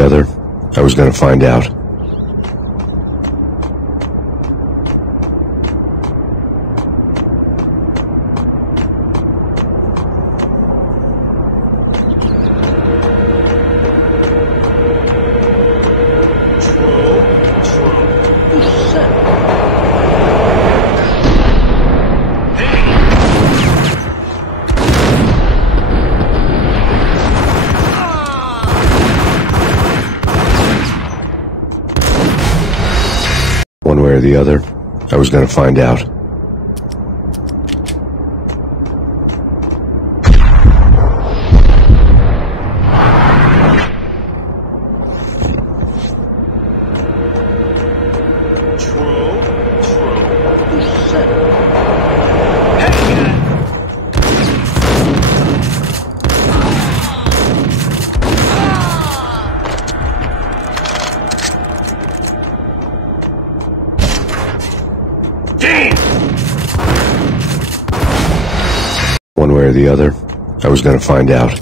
the other, I was gonna find out. One way or the other, I was gonna find out. One way or the other, I was gonna find out.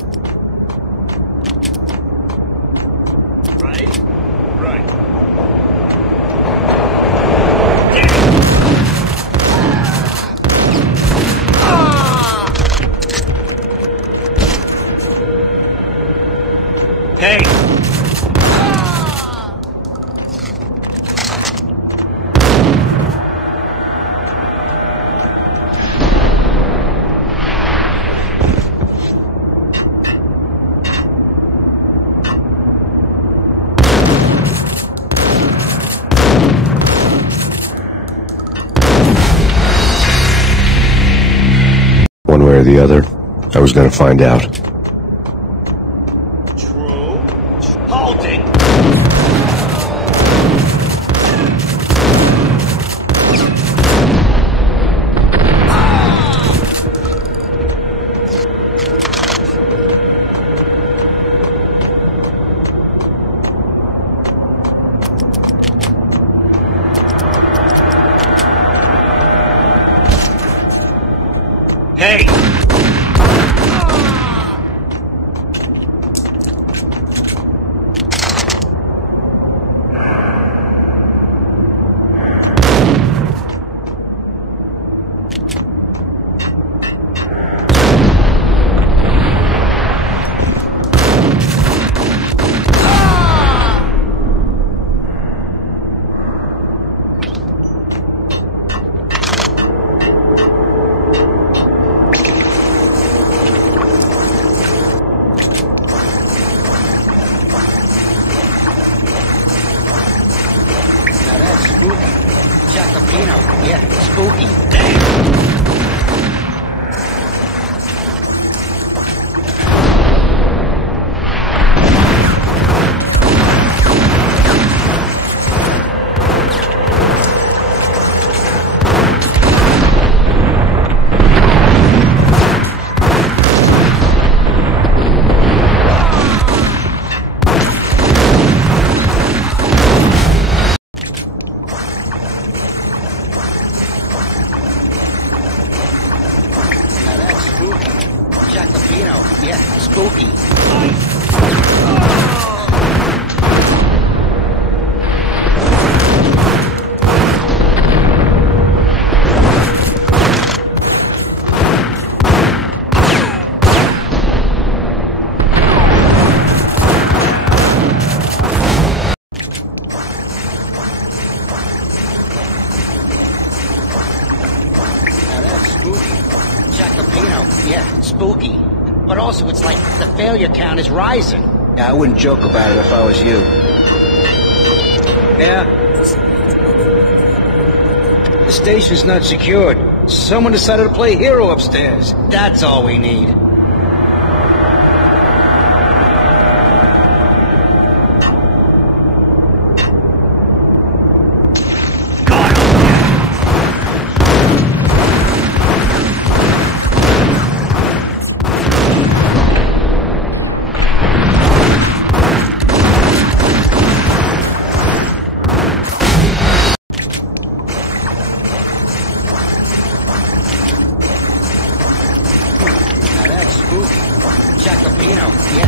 Hey! One way or the other, I was gonna find out. True. Hold it! Hey! Yeah, spooky. Yeah, spooky. Yeah, spooky. But also, it's like the failure count is rising. Yeah, I wouldn't joke about it if I was you. Yeah? The station's not secured. Someone decided to play hero upstairs. That's all we need. Jack Capino, yeah.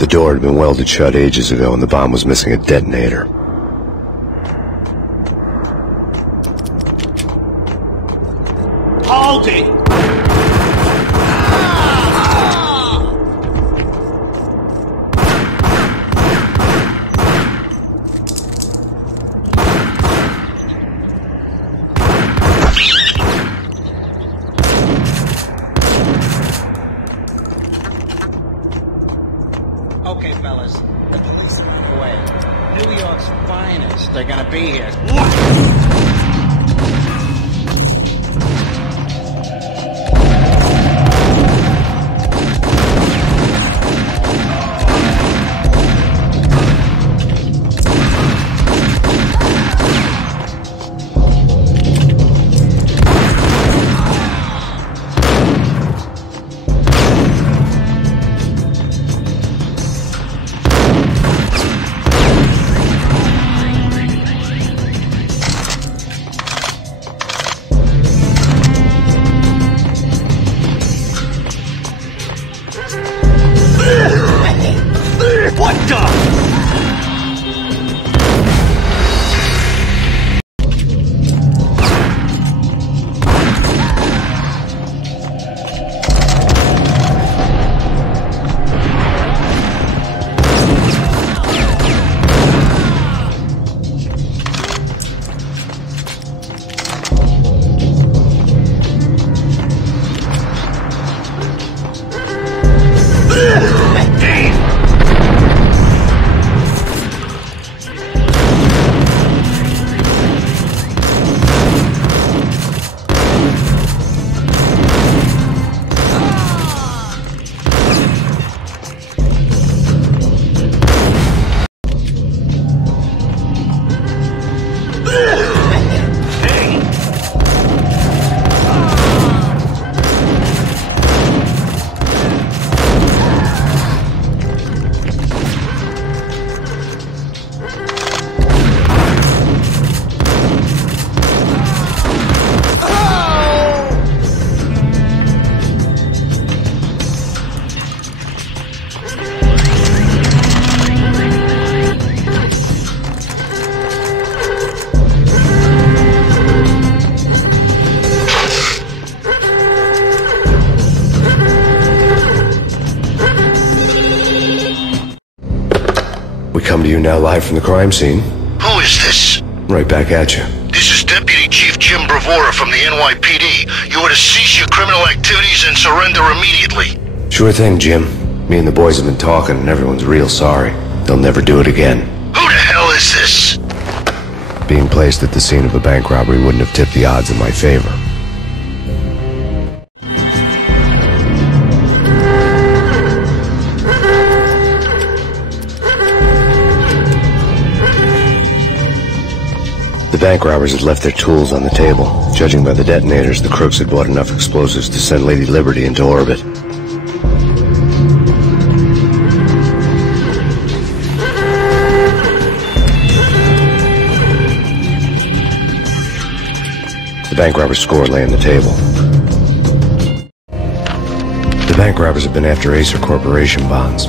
The door had been welded shut ages ago, and the bomb was missing a detonator. Hold it! Okay, fellas, the police are on the way. New York's finest. They're gonna be here. What the? We come to you now live from the crime scene. Who is this? Right back at you. This is Deputy Chief Jim Bravura from the NYPD. You are to cease your criminal activities and surrender immediately. Sure thing, Jim. Me and the boys have been talking, and everyone's real sorry. They'll never do it again. Who the hell is this? Being placed at the scene of a bank robbery wouldn't have tipped the odds in my favor. The bank robbers had left their tools on the table. Judging by the detonators, the crooks had bought enough explosives to send Lady Liberty into orbit. The bank robbers' score lay on the table. The bank robbers had been after Acer Corporation bonds.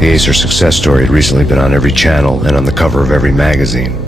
The Acer success story had recently been on every channel and on the cover of every magazine.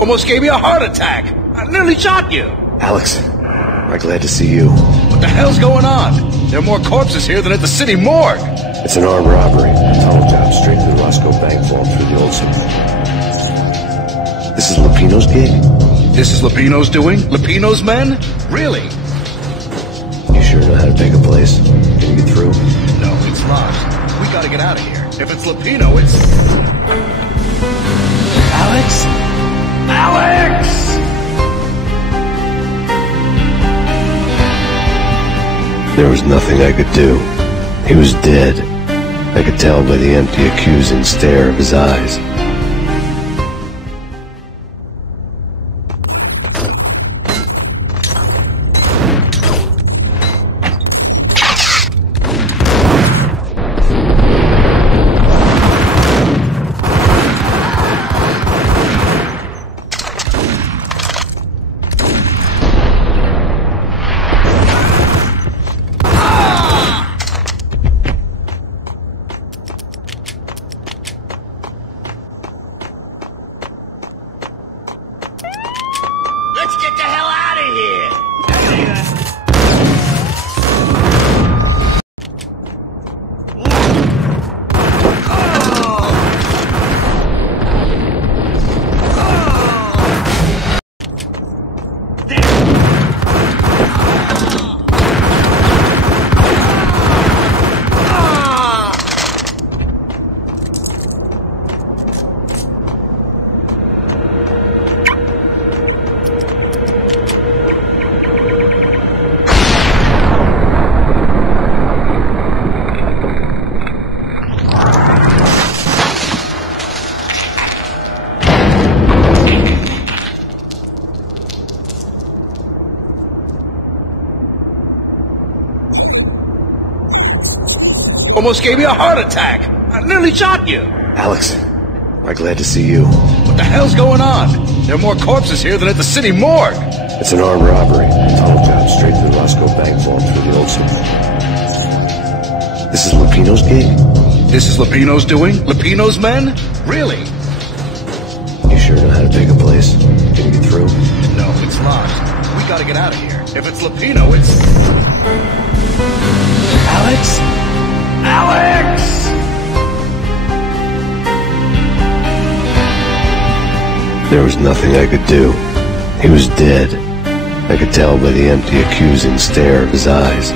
Almost gave me a heart attack. I nearly shot you. Alex, am I glad to see you? What the hell's going on? There are more corpses here than at the city morgue. It's an armed robbery. Tunnel job straight through the Roscoe Bank vault through the old city. This is Lupino's gig? This is Lupino's doing? Lupino's men? Really? You sure know how to pick a place? Can you get through? No, it's locked. We gotta get out of here. If it's Lupino, it's... Alex? Alex! There was nothing I could do. He was dead. I could tell by the empty, accusing stare of his eyes. Let's get the hell out of here! Almost gave me a heart attack. I nearly shot you. Alex, am I glad to see you? What the hell's going on? There are more corpses here than at the city morgue. It's an armed robbery. Tunnel job straight through the Roscoe Bank vault through the old city. This is Lupino's gig? This is Lupino's doing? Lupino's men? Really? You sure know how to pick a place? Can you get through? No, it's locked. We gotta get out of here. If it's Lupino, it's... Alex? Alex! There was nothing I could do. He was dead. I could tell by the empty, accusing stare of his eyes.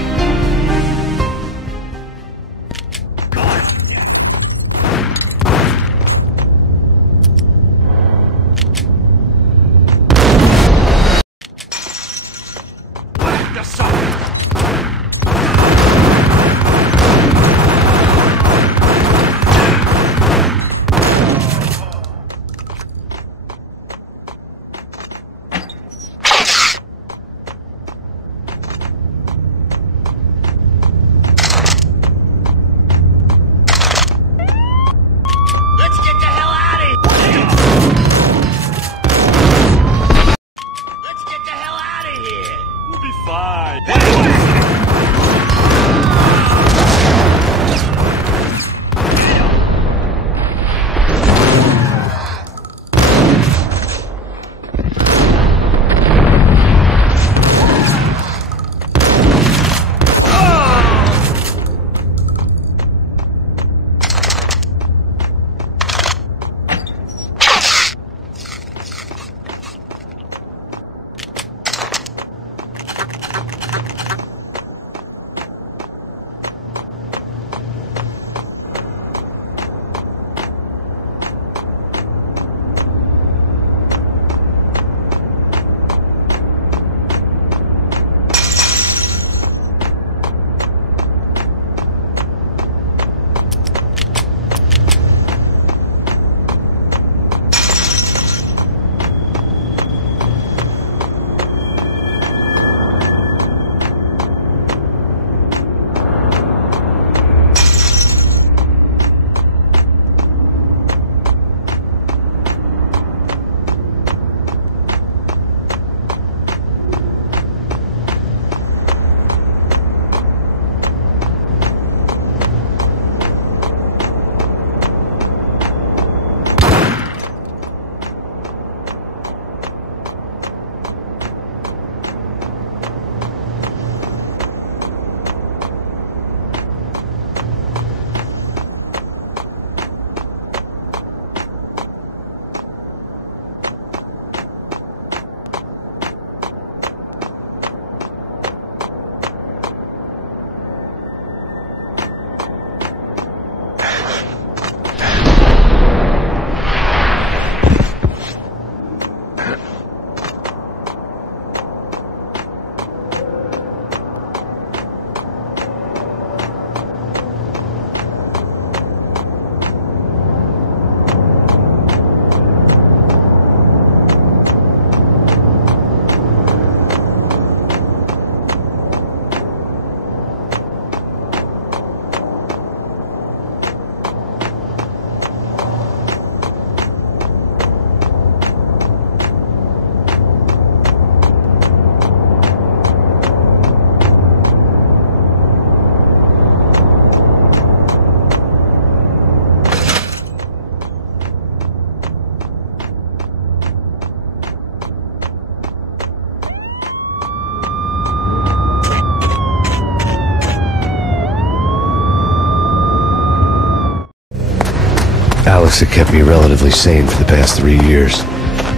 Alex had kept me relatively sane for the past 3 years.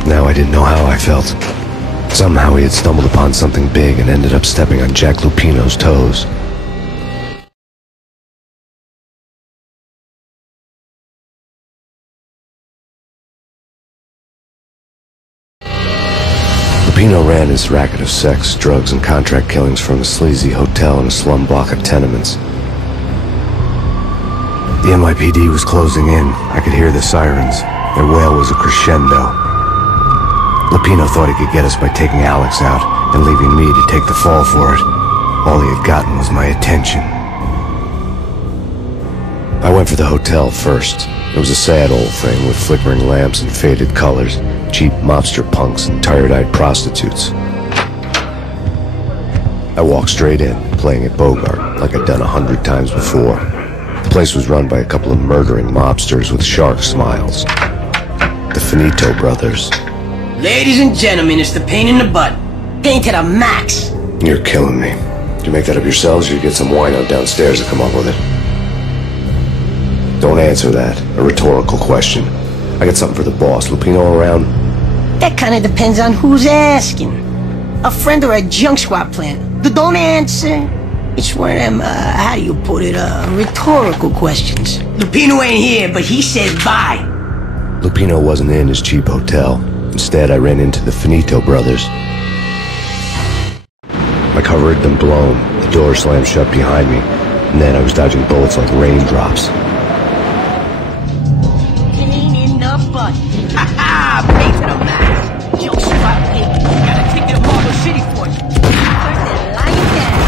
Now I didn't know how I felt. Somehow he had stumbled upon something big and ended up stepping on Jack Lupino's toes. Lupino ran his racket of sex, drugs, and contract killings from a sleazy hotel in a slum block of tenements. The NYPD was closing in. I could hear the sirens. Their wail was a crescendo. Lupino thought he could get us by taking Alex out and leaving me to take the fall for it. All he had gotten was my attention. I went for the hotel first. It was a sad old thing with flickering lamps and faded colors, cheap mobster punks and tired-eyed prostitutes. I walked straight in, playing at Bogart, like I'd done 100 times before. The place was run by a couple of murdering mobsters with shark smiles. The Finito brothers. Ladies and gentlemen, it's the pain in the butt. Pain to the max. You're killing me. Did you make that up yourselves, or you get some wino downstairs to come up with it? Don't answer that. A rhetorical question. I got something for the boss. Lupino around? That kind of depends on who's asking. A friend or a junk swap plan. Don't answer. It's one of them, how do you put it, rhetorical questions. Lupino ain't here, but he said bye. Lupino wasn't in his cheap hotel. Instead, I ran into the Finito brothers. My cover had been blown. The door slammed shut behind me. And then I was dodging bullets like raindrops. Pain in the butt. Ha ha! Pain to the max. Junk swap pig. Got a ticket to Marble City for you. Turn that line down.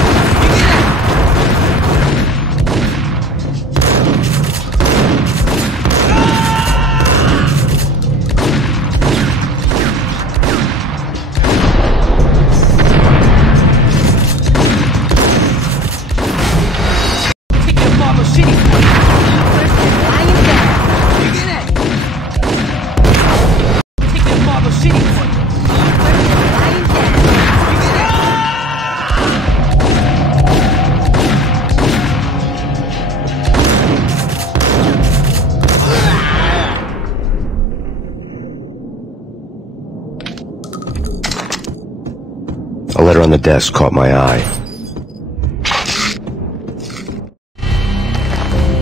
A letter on the desk caught my eye.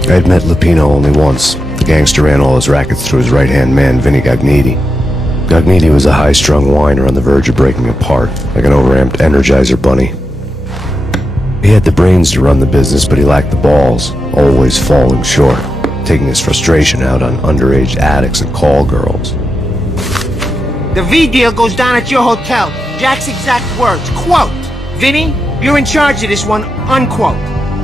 I had met Lupino only once. The gangster ran all his rackets through his right-hand man, Vinny Gagniti. Gagniti was a high-strung whiner on the verge of breaking apart, like an overamped Energizer bunny. He had the brains to run the business, but he lacked the balls, always falling short, taking his frustration out on underage addicts and call girls. The V deal goes down at your hotel. Jack's exact words, quote, "Vinny, you're in charge of this one," unquote.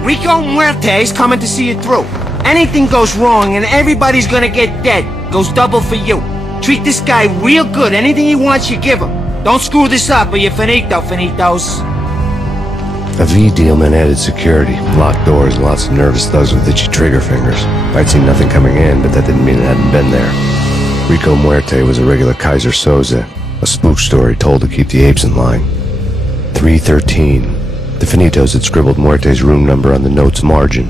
Rico Muerte's coming to see it through. Anything goes wrong and everybody's gonna get dead. Goes double for you. Treat this guy real good. Anything he wants, you give him. Don't screw this up or you're finito, finitos. A V deal meant added security, locked doors, and lots of nervous thugs with itchy trigger fingers. I'd seen nothing coming in, but that didn't mean it hadn't been there. Rico Muerte was a regular Kaiser Soze, a spook story told to keep the apes in line. 313. The Finitos had scribbled Muerte's room number on the note's margin.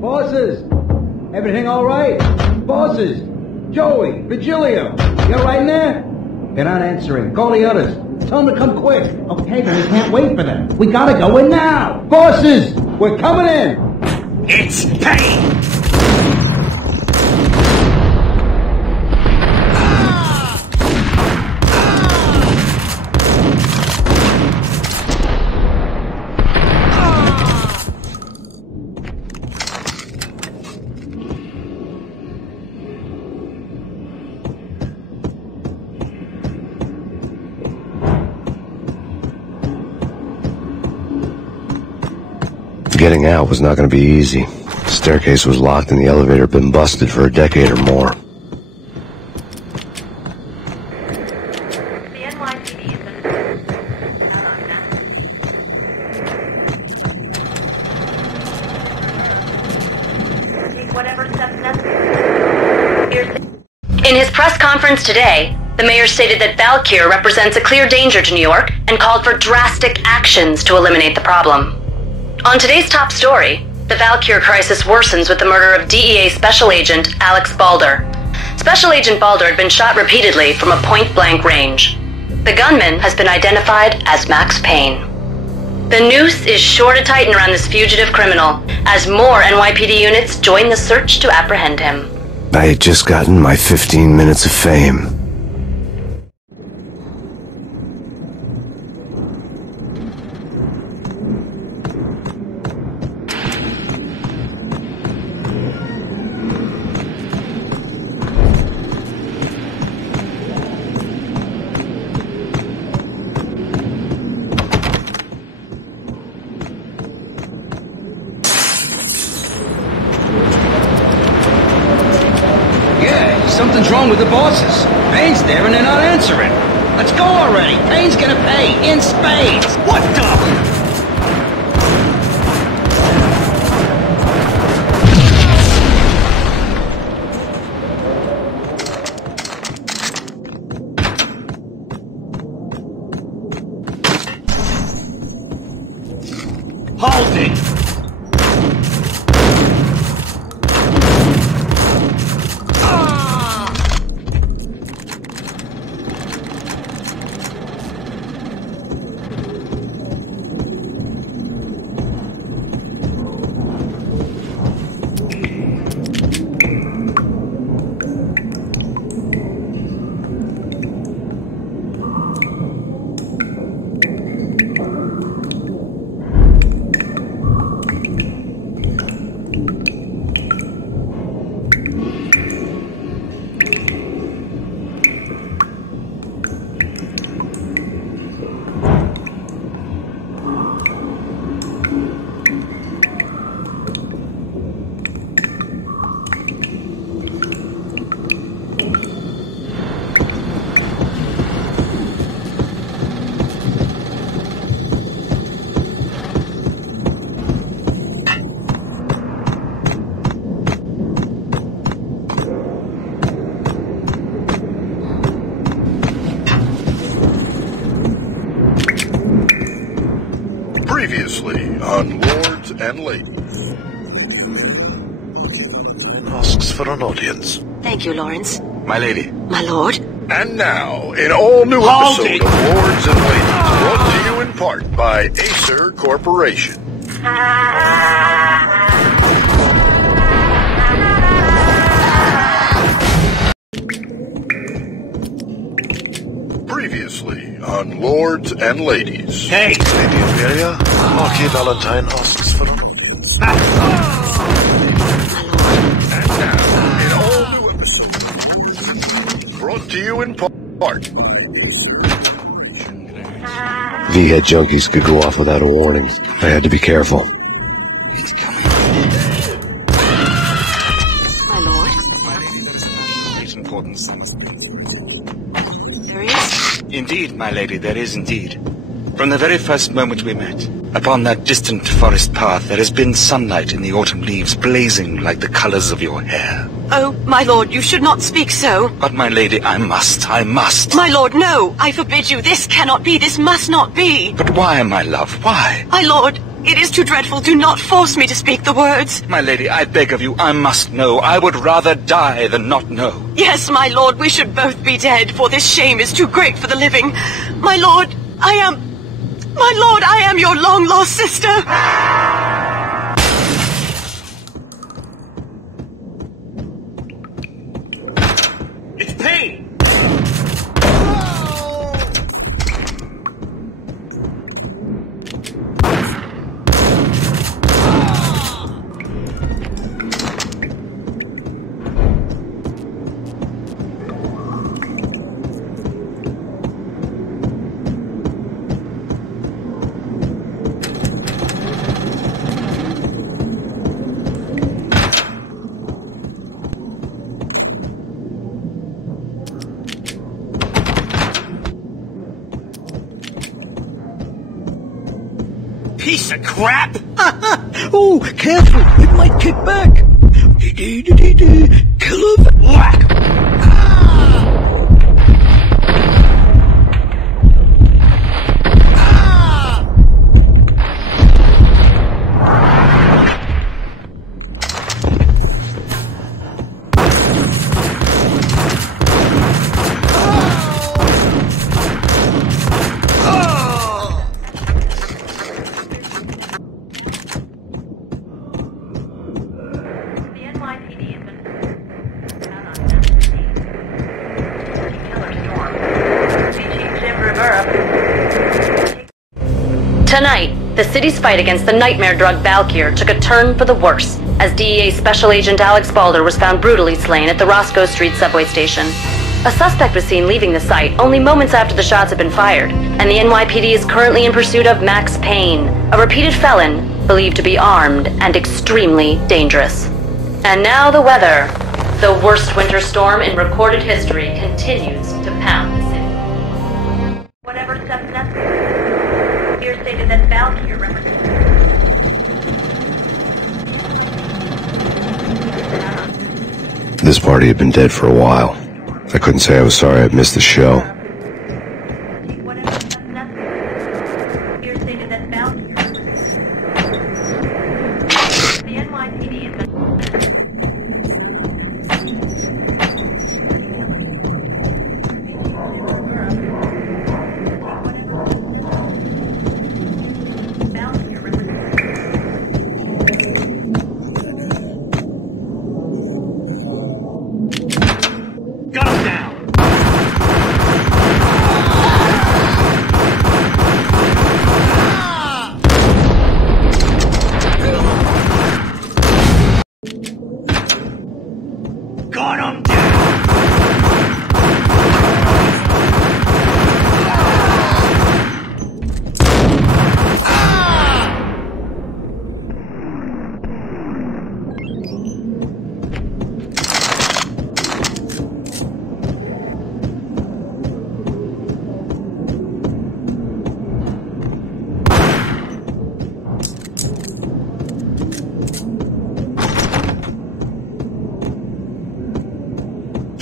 Bosses! Everything all right? Bosses! Joey! Virgilio! You all right in there? They're not answering. Call the others. Tell them to come quick. Okay, but we can't wait for them. We gotta go in now! Bosses! We're coming in! It's pain! Getting out was not going to be easy. The staircase was locked and the elevator had been busted for a decade or more. The NYPD is take whatever steps necessary. In his press conference today, the mayor stated that Valkyr represents a clear danger to New York and called for drastic actions to eliminate the problem. On today's top story, The Valkyr crisis worsens with the murder of DEA Special Agent Alex Balder. Special Agent Balder had been shot repeatedly from a point-blank range. The gunman has been identified as Max Payne. The noose is sure to tighten around this fugitive criminal as more NYPD units join the search to apprehend him. I had just gotten my 15 minutes of fame. Something's wrong with the bosses. Payne's there and they're not answering. Let's go already. Payne's gonna pay in spades. What the? Hold it! Previously on Lords and Ladies. And asks for an audience. Thank you, Lawrence. My lady. My lord. And now, an all-new episode of Lords and Ladies, brought to you in part by Acer Corporation. Previously on Lords and Ladies. Hey! Lady Amelia, Marquis Valentine asks for an... And now, an all-new episode, brought to you in part. V-head junkies could go off without a warning. I had to be careful. It's coming. My lord. My lady, there is great importance. There is? Indeed, my lady, there is indeed. From the very first moment we met, upon that distant forest path, there has been sunlight in the autumn leaves blazing like the colors of your hair. Oh, my lord, you should not speak so. But, my lady, I must. My lord, no! I forbid you. This cannot be. This must not be. But why, my love, why? My lord, it is too dreadful. Do not force me to speak the words. My lady, I beg of you, I must know. I would rather die than not know. Yes, my lord, we should both be dead, for this shame is too great for the living. My lord, I am your long-lost sister. It's Payne! Piece of crap! Oh, careful! It might kick back! Kill him! Whack! Tonight, the city's fight against the nightmare drug Valkyr took a turn for the worse, as DEA Special Agent Alex Balder was found brutally slain at the Roscoe Street subway station. A suspect was seen leaving the site only moments after the shots had been fired, and the NYPD is currently in pursuit of Max Payne, a repeated felon believed to be armed and extremely dangerous. And now the weather. The worst winter storm in recorded history continues to pound the city. Whatever steps necessary. Here stated that Valkyr represents... This party had been dead for a while. I couldn't say I was sorry I'd missed the show. Whatever steps necessary. Here stated that Valkyr represents... The NYPD has been...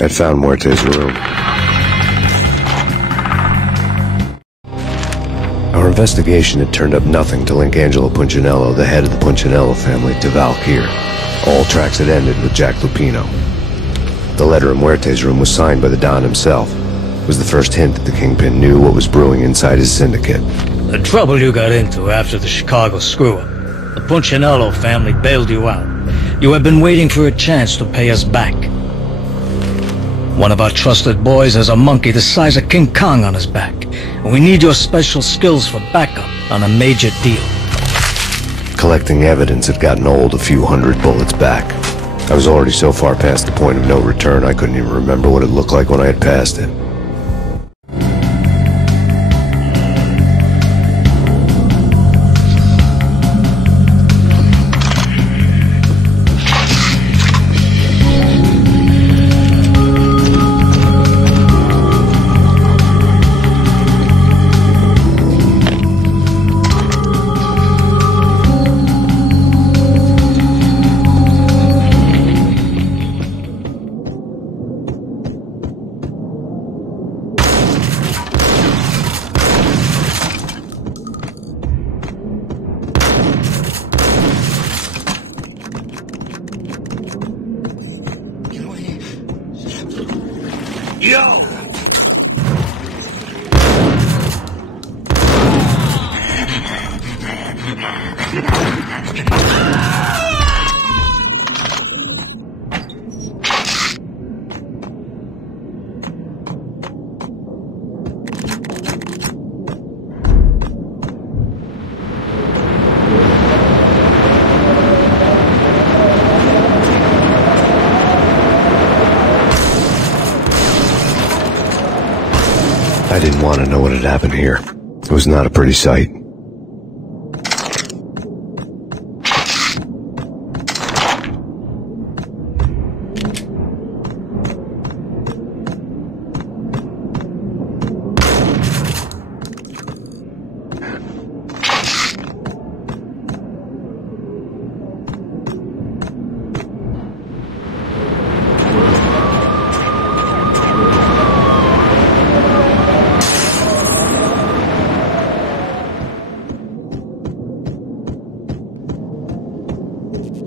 I'd found Muerte's room. Our investigation had turned up nothing to link Angelo Punchinello, the head of the Punchinello family, to Valkyr. All tracks had ended with Jack Lupino. The letter in Muerte's room was signed by the Don himself. It was the first hint that the Kingpin knew what was brewing inside his syndicate. The trouble you got into after the Chicago screw-up. The Punchinello family bailed you out. You have been waiting for a chance to pay us back. One of our trusted boys has a monkey the size of King Kong on his back, and we need your special skills for backup on a major deal. Collecting evidence had gotten old a few hundred bullets back. I was already so far past the point of no return I couldn't even remember what it looked like when I had passed it. I didn't want to know what had happened here. It was not a pretty sight.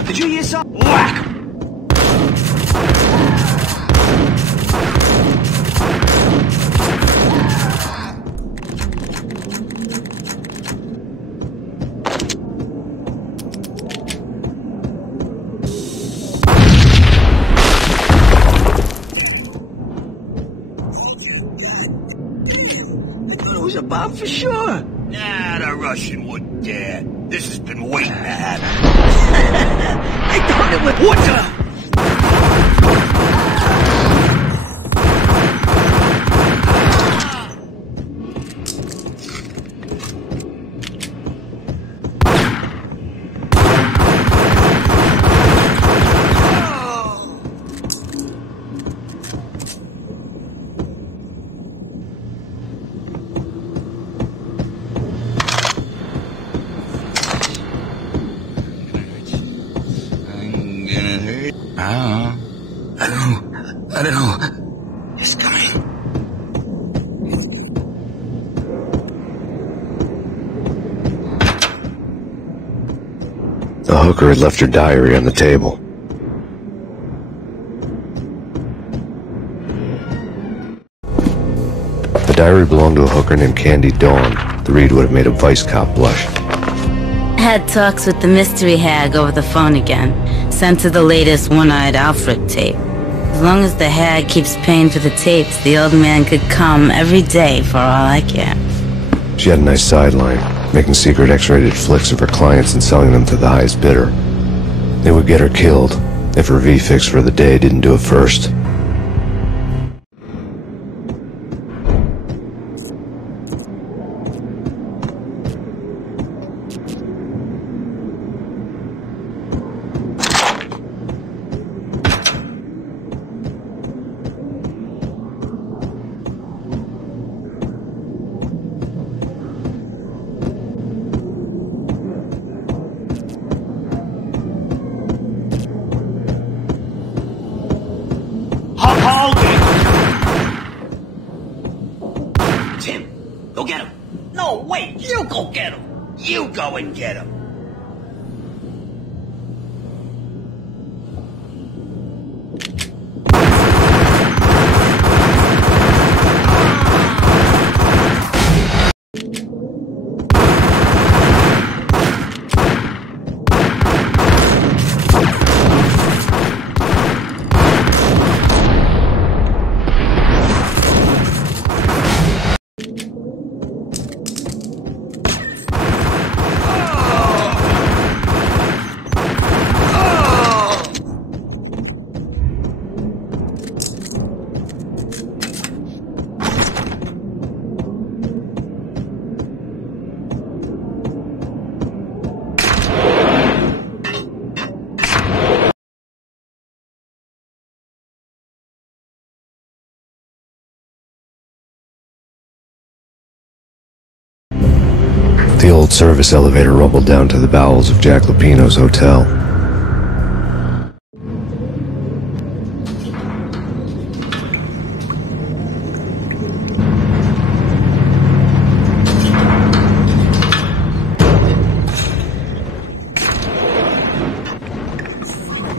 Did you hear something? Whack! I thought it was a bomb for sure. Nah, the Russian wouldn't dare. This has been waiting to happen. I thought it was... What the... I don't know. It's coming. The hooker had left her diary on the table. The diary belonged to a hooker named Candy Dawn. The read would have made a vice cop blush. Had talks with the mystery hag over the phone again. Sent her the latest One-Eyed Alfred tape. As long as the hag keeps paying for the tapes, the old man could come every day for all I care. She had a nice sideline, making secret X-rated flicks of her clients and selling them to the highest bidder. It would get her killed if her V-fix for the day didn't do it first. Go get him. No, wait, you go get him. You go and get him. The old service elevator rumbled down to the bowels of Jack Lupino's hotel.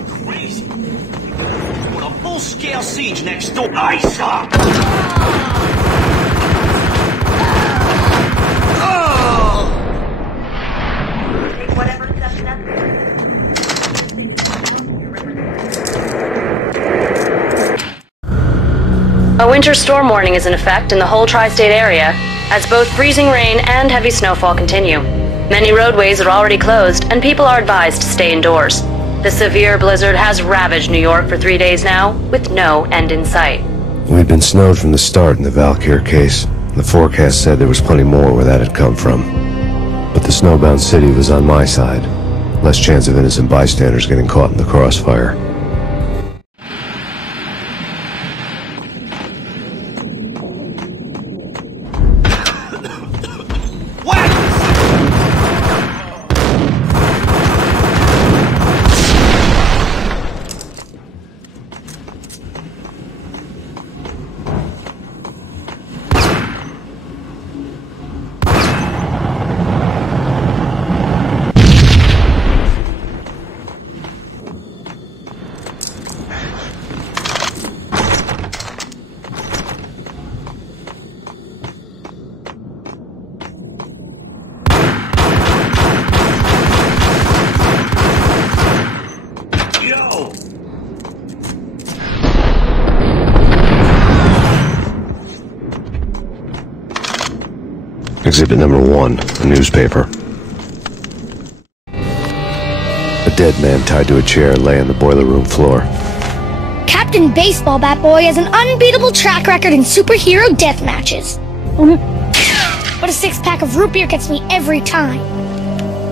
Crazy. With a full-scale siege next door. Ice up! A winter storm warning is in effect in the whole tri-state area, as both freezing rain and heavy snowfall continue. Many roadways are already closed, and people are advised to stay indoors. The severe blizzard has ravaged New York for 3 days now, with no end in sight. We'd been snowed from the start in the Valkyr case. The forecast said there was plenty more where that had come from. But the snowbound city was on my side. Less chance of innocent bystanders getting caught in the crossfire. Exhibit number 1, a newspaper. A dead man tied to a chair lay on the boiler room floor. Captain Baseball Bat Boy has an unbeatable track record in superhero death matches. But a 6-pack of root beer gets me every time.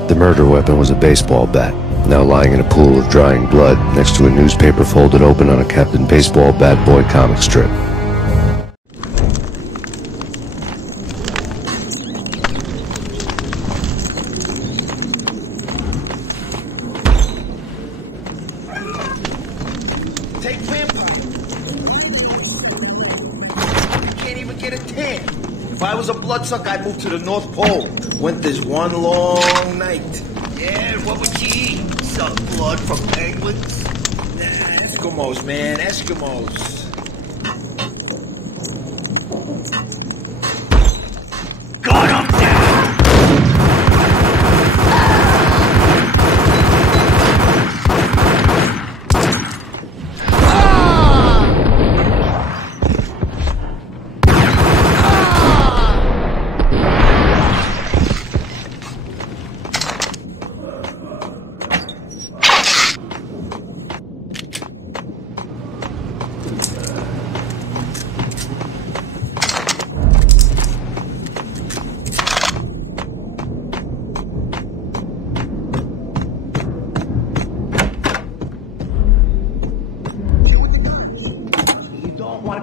The murder weapon was a baseball bat, now lying in a pool of drying blood next to a newspaper folded open on a Captain Baseball Bat Boy comic strip. Take vampire. You can't even get a tan. If I was a bloodsucker, I'd move to the North Pole. Winter's one long night. Yeah, what would you eat? Suck blood from penguins? Nah, Eskimos, man, Eskimos. Got him down!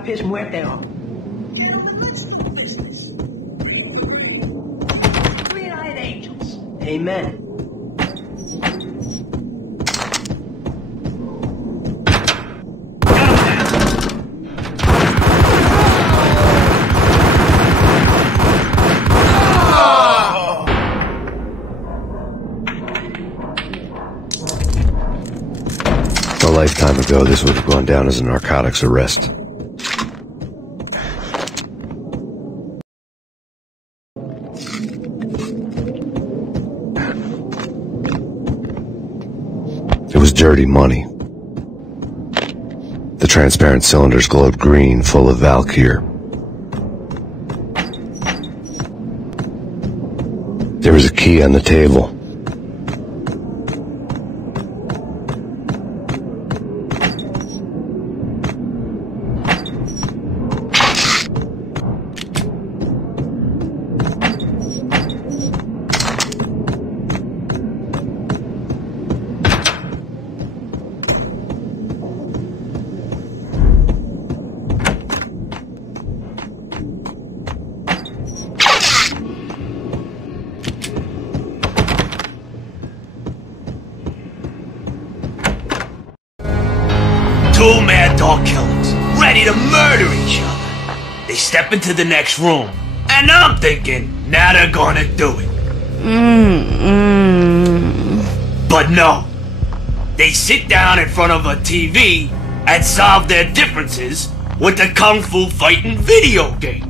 Piss muerte off. Gentlemen, let's do business. Three-eyed angels. Amen. A lifetime ago, this would have gone down as a narcotics arrest. It was dirty money. The transparent cylinders glowed green, full of Valkyr. There was a key on the table. Two mad dog killers, ready to murder each other. They step into the next room, and I'm thinking, now they're gonna do it. But no. They sit down in front of a TV and solve their differences with the Kung Fu fighting video game.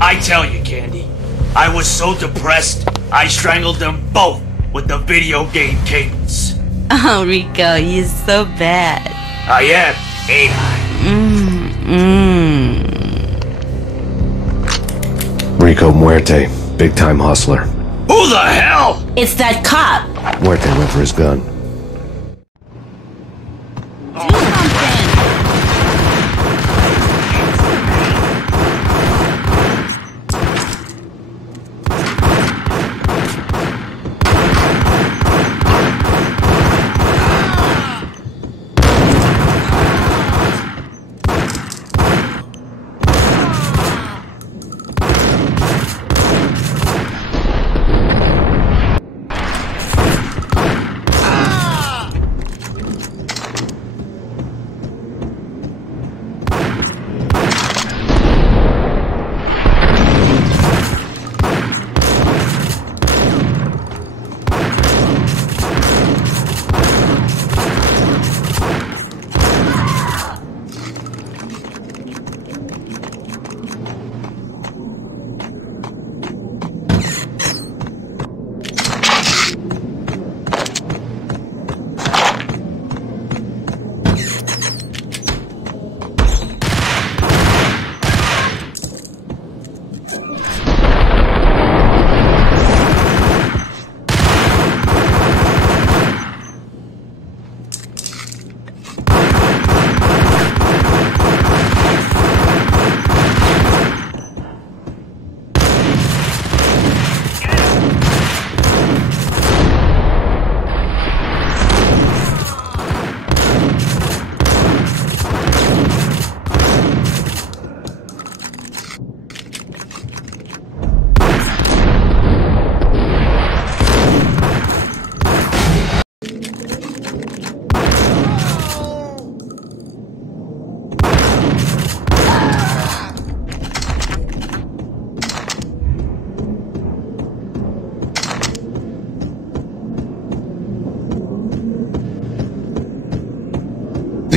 I tell you, Candy, I was so depressed, I strangled them both with the video game cables. Oh, Rico, you're so bad. I am, ain't I? Rico Muerte, big-time hustler. Who the hell? It's that cop. Muerte went for his gun. Do something.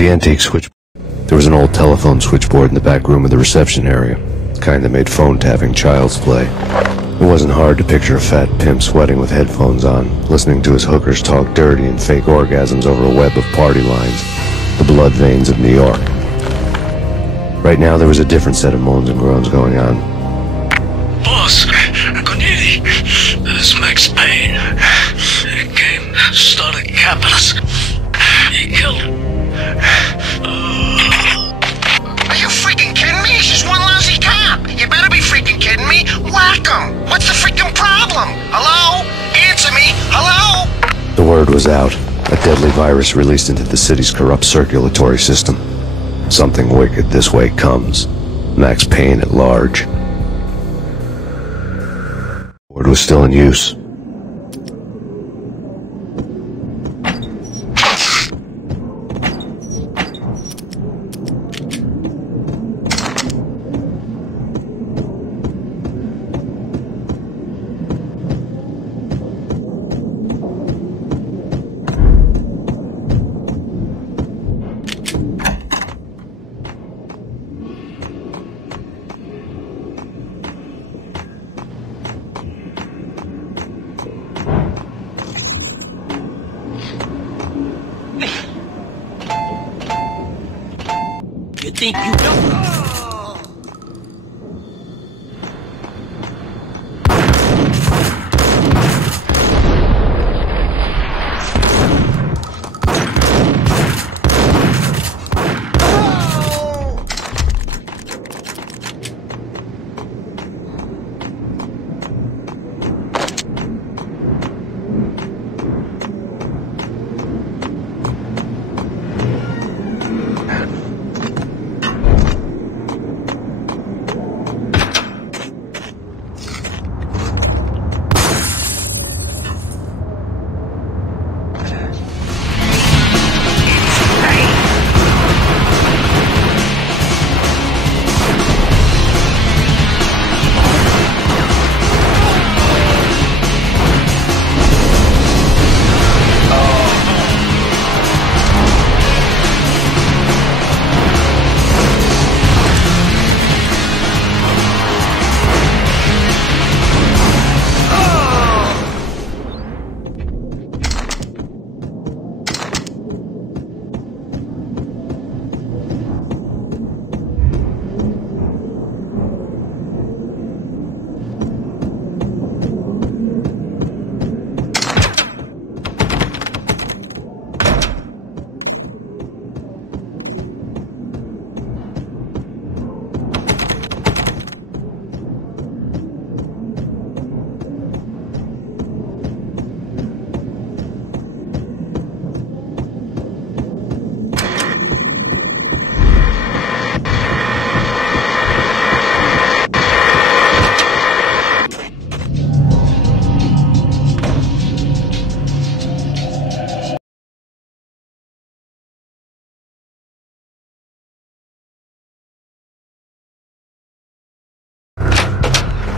The antique switch. There was an old telephone switchboard in the back room of the reception area, the kind that made phone tapping child's play. It wasn't hard to picture a fat pimp sweating with headphones on, listening to his hookers talk dirty and fake orgasms over a web of party lines, the blood veins of New York. Right now there was a different set of moans and groans going on. Boss, Cornelia, this is Max Payne. He came, started capping us. He killed him. Are you freaking kidding me? He's just one lousy cop. You better be freaking kidding me. Whack him. What's the freaking problem? Hello? Answer me. Hello? The word was out. A deadly virus released into the city's corrupt circulatory system. Something wicked this way comes. Max Payne at large. The word was still in use. You think you don't?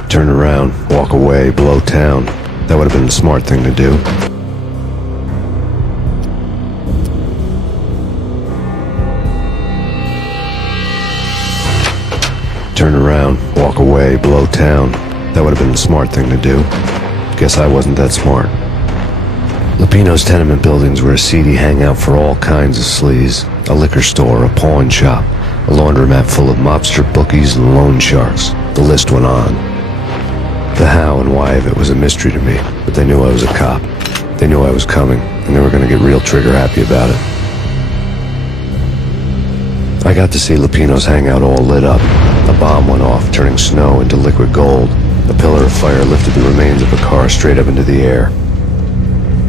Turn around, walk away, blow town. That would have been the smart thing to do. Turn around, walk away, blow town. That would have been the smart thing to do. Guess I wasn't that smart. Lupino's tenement buildings were a seedy hangout for all kinds of sleaze. A liquor store, a pawn shop, a laundromat full of mobster bookies and loan sharks. The list went on. The how and why of it was a mystery to me, but they knew I was a cop. They knew I was coming, and they were going to get real trigger happy about it. I got to see Lupino's hangout all lit up. A bomb went off, turning snow into liquid gold. A pillar of fire lifted the remains of a car straight up into the air.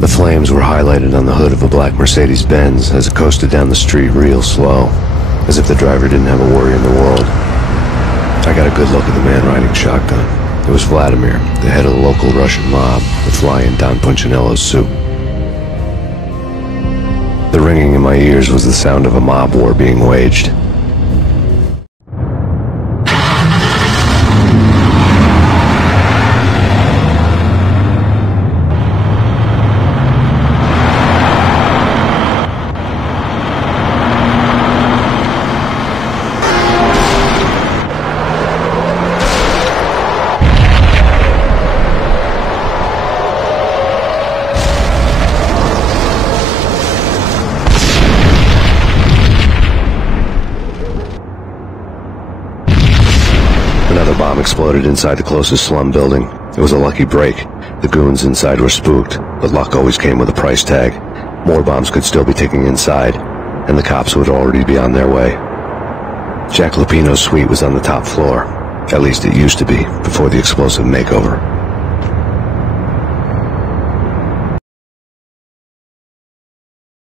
The flames were highlighted on the hood of a black Mercedes-Benz as it coasted down the street real slow, as if the driver didn't have a worry in the world. I got a good look at the man riding shotgun. It was Vladimir, the head of the local Russian mob, the fly in Don Punchinello's suit. The ringing in my ears was the sound of a mob war being waged. bomb exploded inside the closest slum building. It was a lucky break. The goons inside were spooked, but luck always came with a price tag. More bombs could still be ticking inside, and the cops would already be on their way. Jack Lupino's suite was on the top floor. At least it used to be, before the explosive makeover.